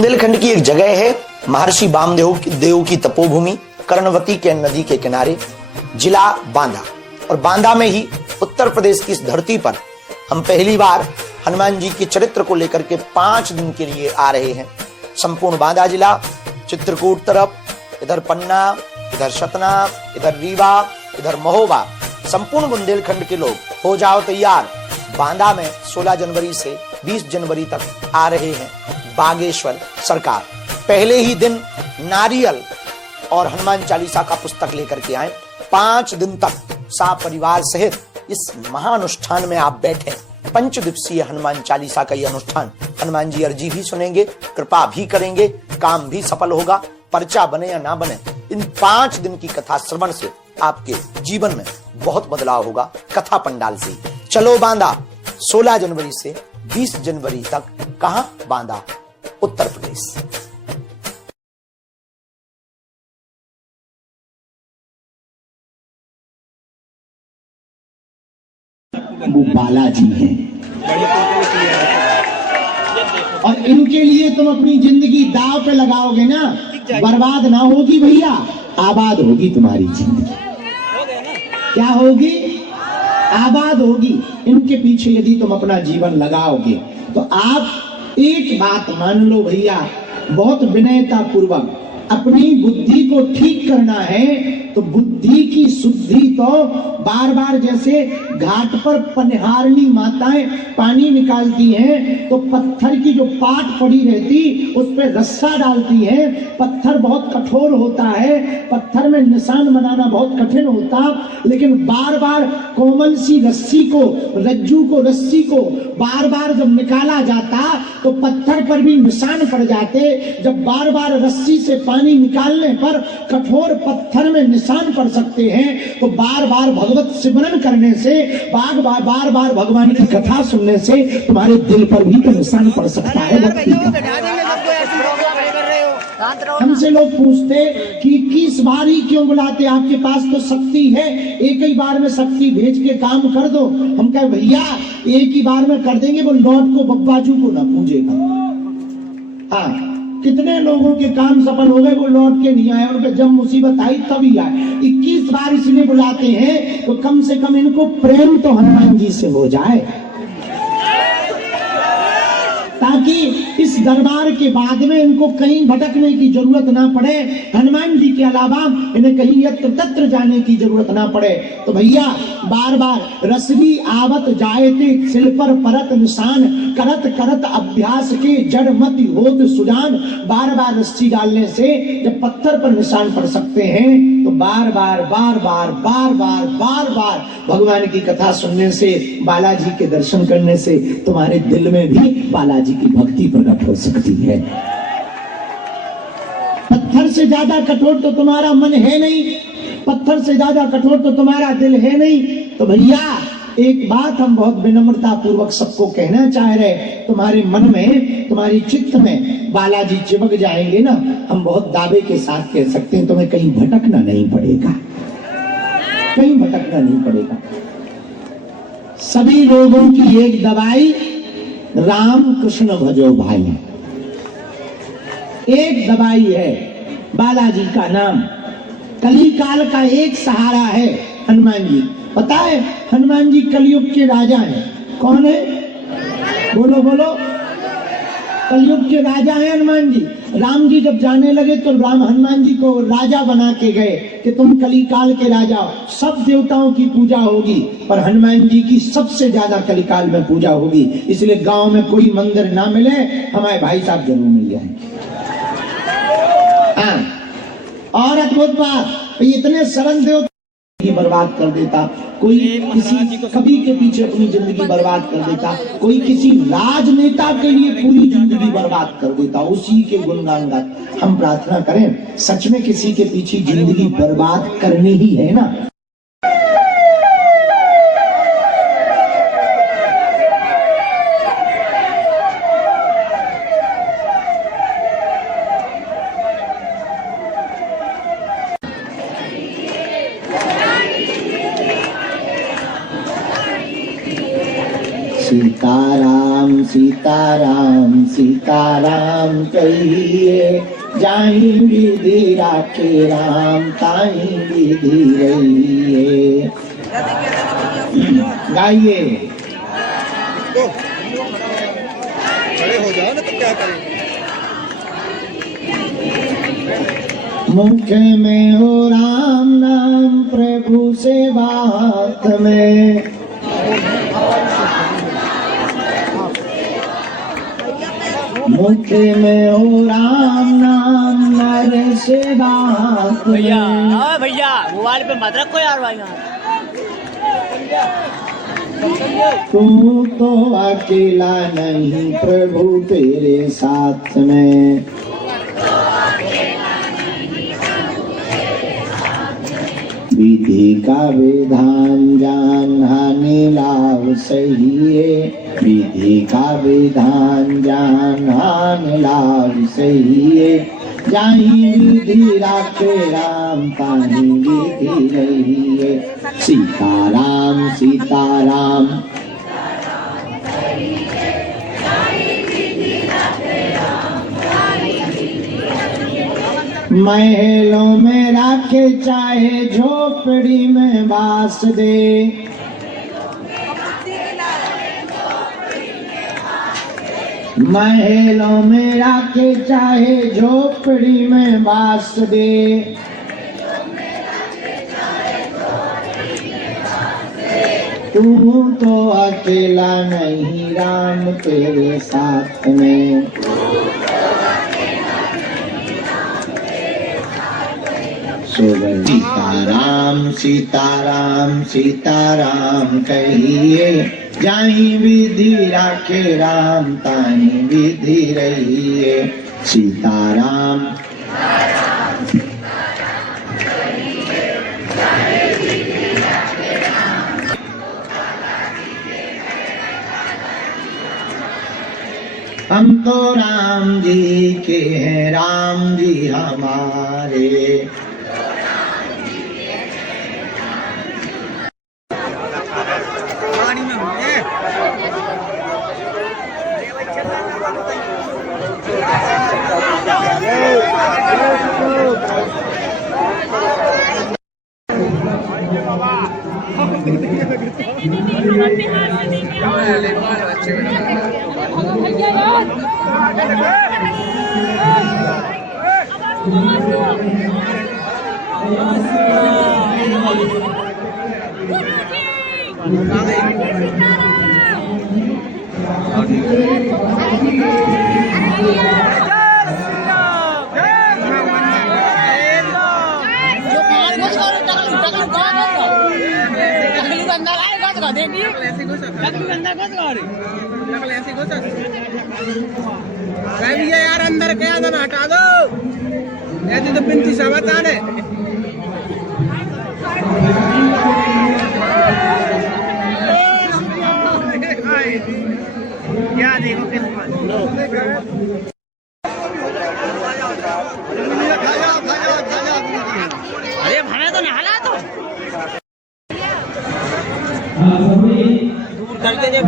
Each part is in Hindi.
बुंदेलखंड की एक जगह है, महर्षि वामदेव की तपोभूमि, कर्णवती के नदी के किनारे, जिला बांदा। और बांदा में ही उत्तर प्रदेश की इस धरती पर हम पहली बार हनुमान जी के चरित्र को लेकर के 5 दिन के लिए आ रहे हैं। संपूर्ण बांदा जिला, चित्रकूट तरफ, इधर पन्ना, इधर सतना, इधर रीवा, इधर महोबा, संपूर्ण बुंदेलखंड के लोग हो जाओ तैयार। बांदा में 16 जनवरी से 20 जनवरी तक आ रहे हैं बागेश्वर सरकार। पहले ही दिन नारियल और हनुमान चालीसा का पुस्तक लेकर के आए। 5 दिन तक परिवार सहित इस महाअनुष्ठान में आप बैठे। 5 दिवसीय हनुमान चालीसा का यह अनुष्ठान, हनुमान जी अर्जी भी सुनेंगे, कृपा भी करेंगे, काम भी सफल होगा, पर्चा बने या ना बने, इन 5 दिन की कथा श्रवण से आपके जीवन में बहुत बदलाव होगा। कथा पंडाल से चलो बांदा, 16 जनवरी से 20 जनवरी तक। कहां? बांदा, उत्तर प्रदेश। वो बालाजी हैं और इनके लिए तुम अपनी जिंदगी दांव पे लगाओगे ना, बर्बाद ना होगी भैया, आबाद होगी तुम्हारी जिंदगी। क्या होगी? आबाद होगी। इनके पीछे यदि तुम अपना जीवन लगाओगे तो आप एक बात मान लो भैया, बहुत विनयता पूर्वक अपनी बुद्धि को ठीक करना है तो बुद्धि की शुद्धि तो बार बार जैसे घाट पर पनिहारनी माताएं पानी निकालती हैं तो पत्थर की जो पाट पड़ी रहती उस पर रस्सा डालती हैं। पत्थर बहुत कठोर होता है, पत्थर में निशान बनाना बहुत कठिन होता, लेकिन बार बार कोमल सी रस्सी को, रज्जू को, रस्सी को बार बार जब निकाला जाता तो पत्थर पर भी निशान पड़ जाते। जब बार बार रस्सी से पानी निकालने पर कठोर पत्थर में निशान पड़ सकते हैं तो बार बार भगवत सिमरन करने से, बार बार भगवान की कथा सुनने से तुम्हारे दिल पर भी तो निशान पड़ सकता है भक्ति का। हमसे लोग पूछते कि 21 बार ही क्यों बुलाते, आपके पास तो शक्ति है, एक ही बार में शक्ति भेज के काम कर दो। हम कहे भैया एक ही बार में कर देंगे, वो लौट को बब्बाजू को ना पूजेगा। हाँ, कितने लोगों के काम सफल हो गए, वो लौट के नहीं आए, उनपे जब मुसीबत आई तभी आए। 21 बार इसलिए बुलाते हैं तो कम से कम इनको प्रेम तो हनुमान जी से हो जाए, ताकि इस दरबार के बाद में इनको कहीं भटकने की जरूरत ना पड़े, हनुमान जी के अलावा इन्हें कहीं यत्र तत्र जाने की जरूरत ना पड़े। तो भैया बार बार रसवी आवत जायते सिल पर परत निशान, करत करत अभ्यास के जड़ मति होत सुजान। बार बार रस्सी डालने से जब पत्थर पर निशान पड़ सकते हैं तो बार बार भगवान की कथा सुनने से, बालाजी के दर्शन करने से तुम्हारे दिल में भी बालाजी की भक्ति प्रकट हो सकती है। पत्थर से ज्यादा कठोर तो तुम्हारा मन है नहीं, पत्थर से ज्यादा कठोर तो तुम्हारा दिल है नहीं। तो भैया एक बात हम बहुत विनम्रता पूर्वक सबको कहना चाह रहे, तुम्हारे मन में, तुम्हारी चित्त में बालाजी चिपक जाएंगे ना, हम बहुत दावे के साथ कह सकते हैं तुम्हें कहीं भटकना नहीं पड़ेगा, कहीं भटकना नहीं पड़ेगा। सभी लोगों की एक दवाई, राम कृष्ण भजो भाई, एक दवाई है बालाजी का नाम। कली काल का एक सहारा है हनुमान जी। पता है हनुमान जी कलयुग के राजा हैं। कौन है? बोलो बोलो। कलयुग के राजा हैं हनुमान जी। राम जी जब जाने लगे तो राम हनुमान जी को राजा बना के गए कि तुम कली काल के राजा हो, सब देवताओं की पूजा होगी पर हनुमान जी की सबसे ज्यादा कली काल में पूजा होगी। इसलिए गांव में कोई मंदिर ना मिले, हमारे भाई साहब जरूर मिल जाएंगे। और अद्भुत बात, इतने सरल देव बर्बाद कर देता, कोई किसी कवि के पीछे अपनी जिंदगी बर्बाद कर देता, कोई किसी राजनेता के लिए पूरी जिंदगी बर्बाद कर देता, उसी के गुणगान गाता। हम प्रार्थना करें सच में किसी के पीछे जिंदगी बर्बाद करनी ही है ना, सीताराम सीताराम सीताराम कहिए, जाहि विधि राखे राम ताहि विधि रहिए। गाइए। खड़े हो जाओ ना तो क्या करें। मुख में हो राम नाम, प्रभु सेवा हाथ में। मुख में हो राम नाम, नर सेवा हाथ भैया में। भैया मोबाइल पे मत रखो यार भाई। तू तो अकेला नहीं प्रभु तेरे साथ में। विधि का विधान जान हानि लाभ सही है। विधि का विधान जान हानि लाभ सही है। जाहि विधि राखे राम ताहि विधि रहिए। सीताराम सीताराम महलों में राखे चाहे झोपड़ी में बास दे। महलों में राखे चाहे झोपड़ी में बास दे। तू तो अकेला नहीं राम तेरे साथ में। सीताराम सीताराम सीताराम कहिए, जाहि विधि राखे राम ताहि विधि रहिए। सीताराम हम तो राम जी के हैं, राम जी हमारे। पानी में होंगे। भैया यार अंदर क्या था ना हटा दो। ऐसे तो पिंती सावत आने। क्या देखो किस अरे हमें तो नहाला तो दूर करके दे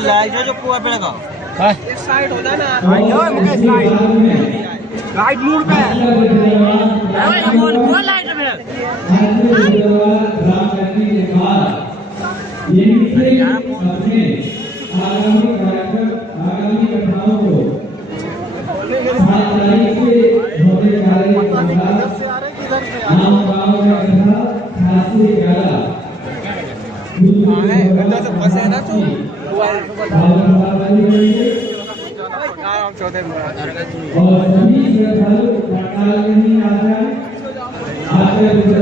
लाइट जो कुआ पे लगा इस साइड हो जाना। राइट मूड पे लाइट में फंसे ना तू चौथे और सभी श्रद्धालु पंडाल में नहीं आ जाए।